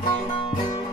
Thank